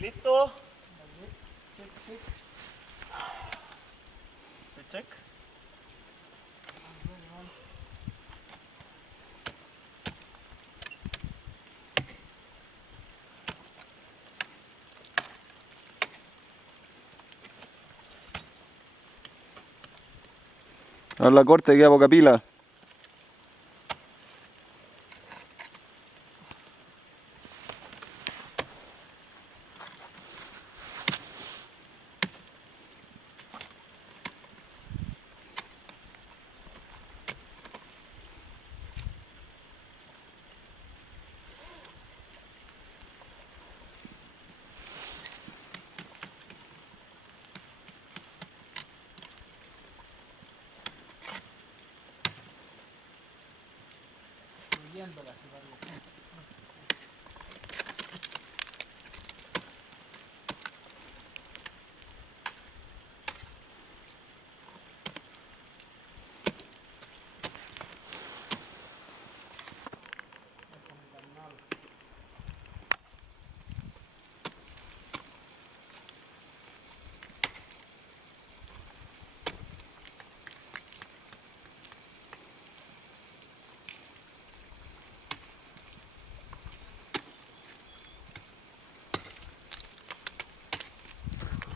¿Listo? Check, check. Check. Ahora la corte queda poca pila. Subiéndola, si parece.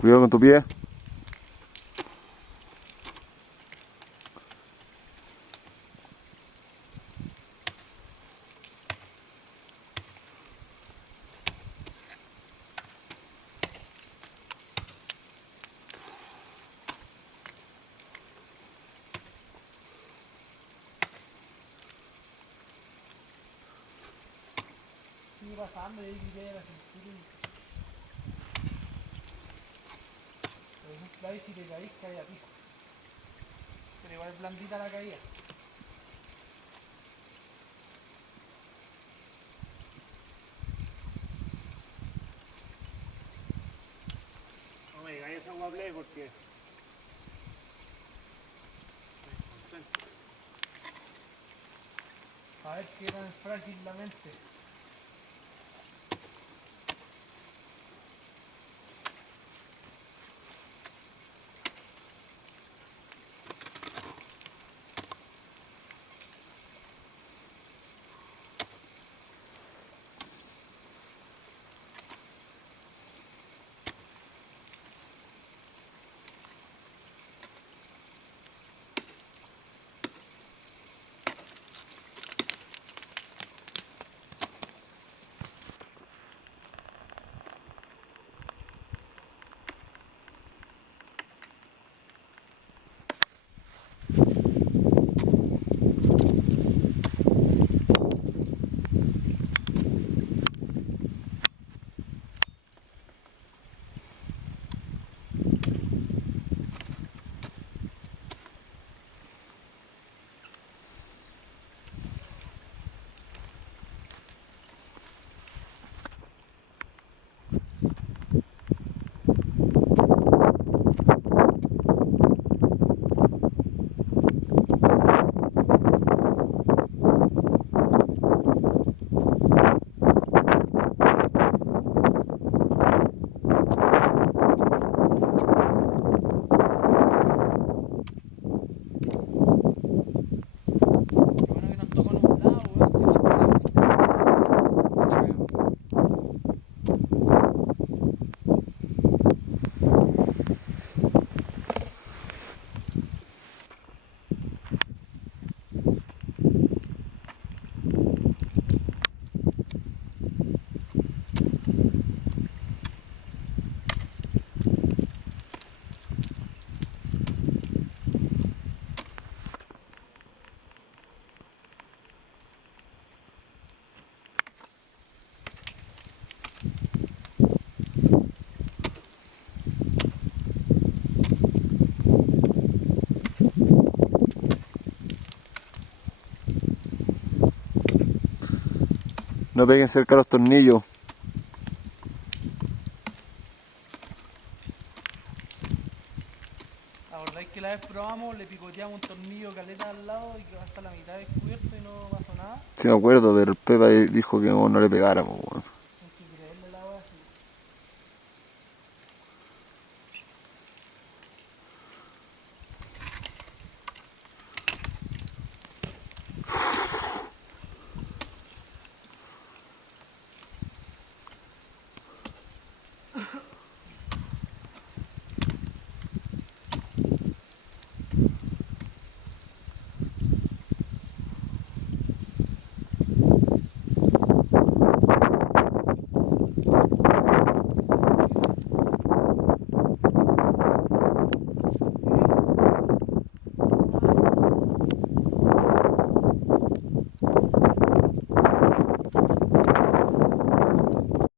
Cuidado con tu pie. Sigue pasando y ahí quité la cintura. Por ejemplo, ahí si te caís, cae a piso. Pero igual es blandita la caída. No me digáis esa agua play porque... me concentro. A ver qué tan frágil la mente. Bueno que nos tocó nublado, weón, si no No peguen cerca los tornillos. ¿acordáis que la vez probamos, le picoteamos un tornillo caleta al lado y quedó hasta la mitad descubierto y no pasó nada? Sí me acuerdo, pero el Pepa dijo que no le pegáramos, weón.